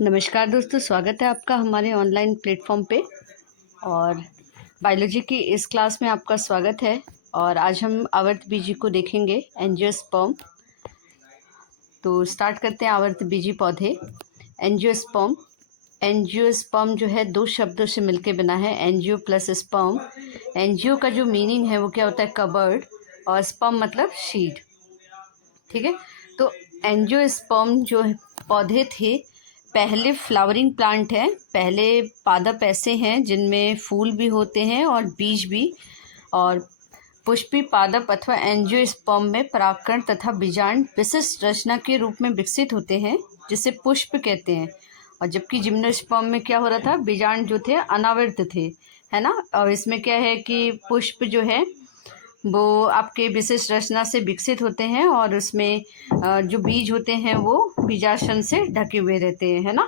नमस्कार दोस्तों, स्वागत है आपका हमारे ऑनलाइन प्लेटफॉर्म पे। और बायोलॉजी की इस क्लास में आपका स्वागत है। और आज हम आवर्त बीजी को देखेंगे, एंजियोस्पर्म। तो स्टार्ट करते हैं। आवर्त बीजी पौधे, एंजियोस्पर्म। एंजियोस्पर्म जो है दो शब्दों से मिलके बना है, एंजियो प्लस स्पर्म। एंजियो का जो मीनिंग है वो क्या होता है, कबर्ड, और स्पर्म मतलब शीड। ठीक है। तो एंजियोस्पर्म जो पौधे थे, पहले फ्लावरिंग प्लांट है, पहले पादप ऐसे हैं जिनमें फूल भी होते हैं और बीज भी। और पुष्पी पादप अथवा एंजियोस्पर्म में परागकण तथा बीजांड विशिष्ट रचना के रूप में विकसित होते हैं, जिसे पुष्प कहते हैं। और जबकि जिम्नोस्पर्म में क्या हो रहा था, बीजांड जो थे अनावृत थे, है ना। और इसमें क्या है कि पुष्प जो है वो आपके विशिष्ट रचना से विकसित होते हैं, और उसमें जो बीज होते हैं वो बीजाशय से ढके हुए रहते हैं, है ना।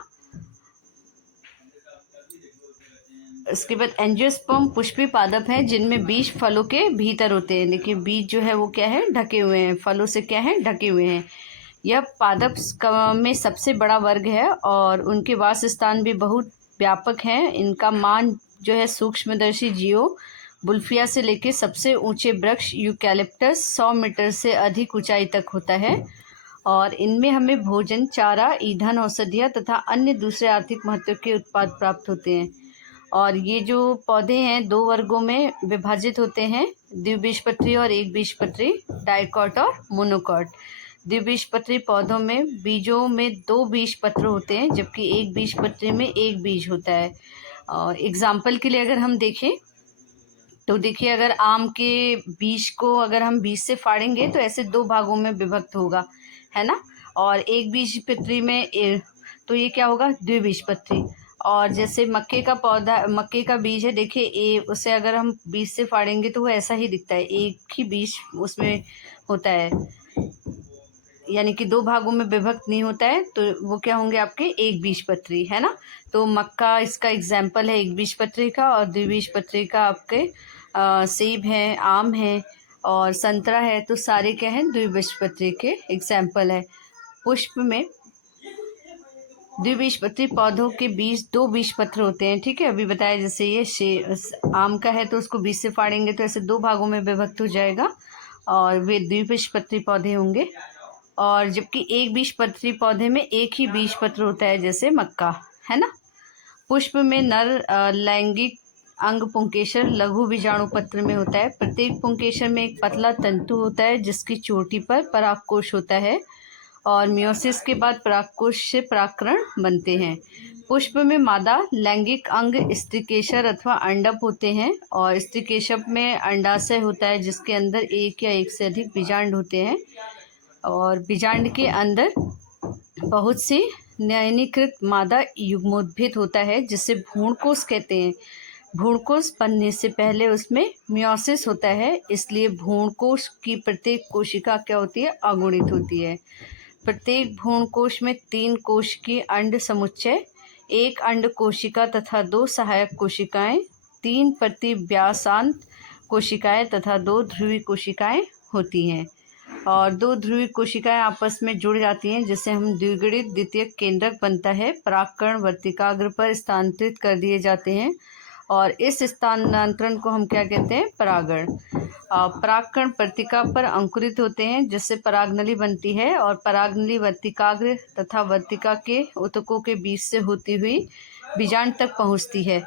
इसके बाद एंजियोस्पर्म पुष्पी पादप हैं जिनमें बीज फलों के भीतर होते हैं। देखिए बीज जो है वो क्या है, ढके हुए हैं, फलों से क्या है, ढके हुए हैं। यह पादप में सबसे बड़ा वर्ग है और उनके वास स्थान भी बहुत व्यापक हैं। इनका मान जो है सूक्ष्मदर्शी जीव बुल्फिया से लेकर सबसे ऊंचे वृक्ष यूकैलिप्टस 100 मीटर से अधिक ऊंचाई तक होता है। और इनमें हमें भोजन, चारा, ईंधन, औषधियाँ तथा अन्य दूसरे आर्थिक महत्व के उत्पाद प्राप्त होते हैं। और ये जो पौधे हैं दो वर्गों में विभाजित होते हैं, द्विबीजपत्री और एक बीजपत्री, डाइकॉट और मोनोकॉट। द्विबीजपत्री पौधों में बीजों में दो बीज पत्र होते हैं, जबकि एक बीजपत्री में एक बीज होता है। और एग्जाम्पल के लिए अगर हम देखें तो देखिए, अगर आम के बीज को अगर हम बीज से फाड़ेंगे तो ऐसे दो भागों में विभक्त होगा, है ना। और एक बीजपत्री में तो ये क्या होगा, द्विबीजपत्री। और जैसे मक्के का पौधा, मक्के का बीज है, देखिए उसे अगर हम बीज से फाड़ेंगे तो वो ऐसा ही दिखता है, एक ही बीज उसमें होता है, यानी कि दो भागों में विभक्त नहीं होता है, तो वो क्या होंगे आपके एक बीजपत्री, है ना। तो मक्का इसका एग्जाम्पल है एक बीजपत्री का, और द्विबीजपत्री का आपके सेब है, आम है और संतरा है, तो सारे क्या हैं, द्विबीजपत्री के एग्जाम्पल है। पुष्प में द्विबीजपत्री पौधों के बीज दो बीजपत्र होते हैं, ठीक है। अभी बताया, जैसे ये आम का है तो उसको बीज से फाड़ेंगे तो ऐसे दो भागों में विभक्त हो जाएगा और वे द्विबीजपत्री पौधे होंगे। और जबकि एक बीजपत्री पौधे में एक ही बीजपत्र होता है, जैसे मक्का, है ना। पुष्प में नर लैंगिक अंग पुंकेसर लघु बीजाणु पत्र में होता है। प्रत्येक पुंकेसर में एक पतला तंतु होता है जिसकी चोटी पर परागकोश होता है, और मियोसिस के बाद परागकोश से परागकण बनते हैं। पुष्प में मादा लैंगिक अंग स्त्रीकेसर अथवा अंडप होते हैं, और स्त्रीकेसर में अंडाशय होता है जिसके अंदर एक या एक से अधिक बीजांड होते हैं, और बीजांड के अंदर बहुत सी नयनीकृत मादा युग्मोद्भिद होता है जिसे भ्रूणकोश कहते हैं। भ्रूणकोश बनने से पहले उसमें मियोसिस होता है, इसलिए भ्रूणकोश की प्रत्येक कोशिका क्या होती है, अगुणित होती है। प्रत्येक भ्रूणकोश में 3 कोश की अंड समुच्चय, एक अंड कोशिका तथा 2 सहायक कोशिकाएं, 3 प्रतिव्यासांत कोशिकाएं तथा 2 ध्रुवी कोशिकाएं होती हैं। और 2 ध्रुवी कोशिकाएं आपस में जुड़ जाती हैं जिससे हम द्विगुणित द्वितीयक केंद्रक बनता है। परागकण वर्तिकाग्र पर स्थानांतरित कर दिए जाते हैं, और इस स्थानांतरण को हम क्या कहते हैं, परागण। परागकण वर्तिका पर अंकुरित होते हैं जिससे परागनली बनती है, और परागनली वर्तिकाग्र तथा वर्तिका के ऊतकों के बीच से होती हुई बीजांड तक पहुंचती है।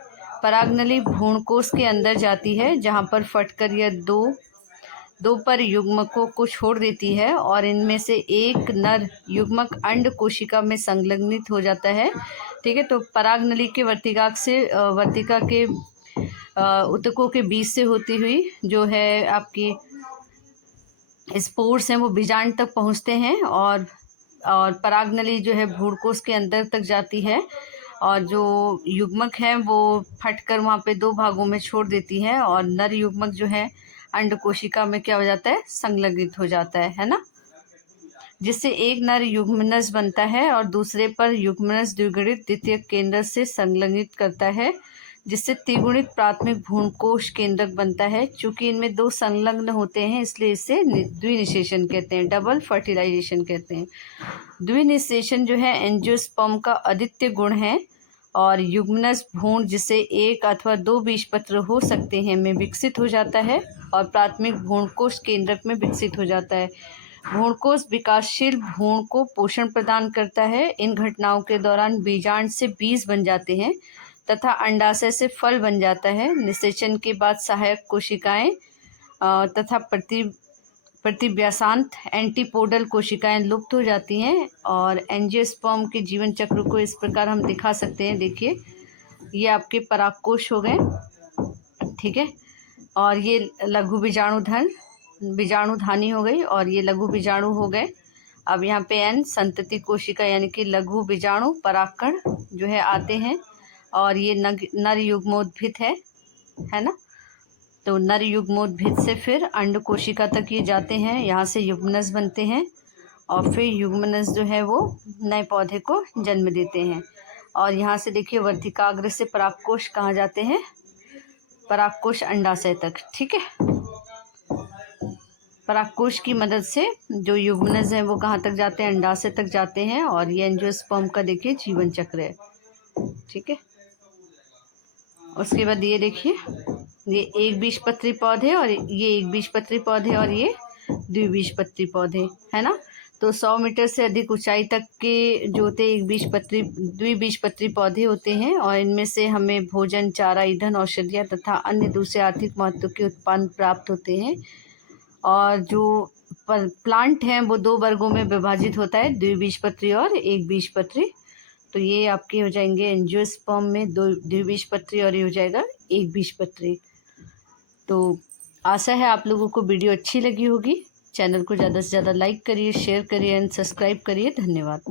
परागनली भ्रूणकोश के अंदर जाती है जहां पर फटकर यह दो पर युग्मकों को छोड़ देती है, और इनमें से एक नर युग्मक अंड कोशिका में संलग्नित हो जाता है, ठीक है। तो परागनली के वर्तिका के ऊतकों के बीच से होती हुई जो है आपकी स्पोर्स हैं वो बीजांड तक पहुंचते हैं, और परागनली जो है भ्रूणकोश के अंदर तक जाती है, और जो युग्मक है वो फटकर वहाँ पे 2 भागों में छोड़ देती है, और नर युग्मक जो है अंड कोशिका में क्या हो जाता है, संलग्नित हो जाता है ना। जिससे एक नर युग्मनज बनता है और दूसरे पर युग्मनज द्विगुणित द्वितीयक केंद्र से संलग्नित करता है, जिससे त्रिगुणित प्राथमिक भ्रूणकोश केंद्रक बनता है। चूंकि इनमें दो संलग्न होते हैं इसलिए इसे द्विनिषेचन कहते हैं, डबल फर्टिलाइजेशन कहते हैं। द्विनिषेचन जो है एंजियोस्पर्म का अद्वितीय गुण है और युग्मनज भ्रूण जिसे एक अथवा दो बीजपत्र हो सकते हैं में विकसित हो जाता है और प्राथमिक भ्रूणकोश केंद्रक में विकसित हो जाता है। भ्रूणकोश विकासशील भ्रूण को पोषण प्रदान करता है। इन घटनाओं के दौरान बीजांड से बीज बन जाते हैं तथा अंडाशय से फल बन जाता है। निषेचन के बाद सहायक कोशिकाएं तथा प्रतिव्यासांत एंटीपोडल कोशिकाएं लुप्त हो जाती हैं और एंजियोस्पर्म के जीवन चक्र को इस प्रकार हम दिखा सकते हैं। देखिए, ये आपके परागकोश हो गए, ठीक है, और ये लघु बीजाणुधानी हो गई और ये लघु बीजाणु हो गए। अब यहाँ पे एन संतति कोशिका यानी कि लघु बीजाणु परागकण जो है आते हैं और ये नर युग्मोद्भिद है ना। तो नर युग्मोद्भिद से फिर अंड कोशिका तक ये जाते हैं, यहाँ से युग्मनज बनते हैं और फिर युग्मनज जो है वो नए पौधे को जन्म देते हैं। और यहाँ से देखिए वर्तिकाग्र से परागकोश कहाँ जाते हैं, परागकोश अंडाशय तक, ठीक है। परागकोश की मदद से जो युग्मनज हैं वो कहाँ तक जाते हैं, अंडाशय तक जाते हैं। और ये एंजियोस्पर्म का देखिए जीवन चक्र है, ठीक है। उसके बाद ये देखिए, ये एक बीजपत्री पौधे और ये एक बीजपत्री पौधे और ये द्विबीजपत्री पौधे, है ना। तो 100 मीटर से अधिक ऊंचाई तक के जो होते एक द्विबीजपत्री पौधे होते हैं और इनमें से हमें भोजन, चारा, ईंधन, औषधियाँ तथा अन्य दूसरे आर्थिक महत्व के उत्पादन प्राप्त होते हैं। और जो प्लांट हैं वो 2 वर्गों में विभाजित होता है, द्विबीजपत्री और एक बीजपत्री। तो ये आपके हो जाएंगे एंजियोस्पर्म में 2 द्विबीजपत्री और ये हो जाएगा एक बीजपत्री। तो आशा है आप लोगों को वीडियो अच्छी लगी होगी। चैनल को ज़्यादा से ज़्यादा लाइक करिए, शेयर करिए एंड सब्सक्राइब करिए। धन्यवाद।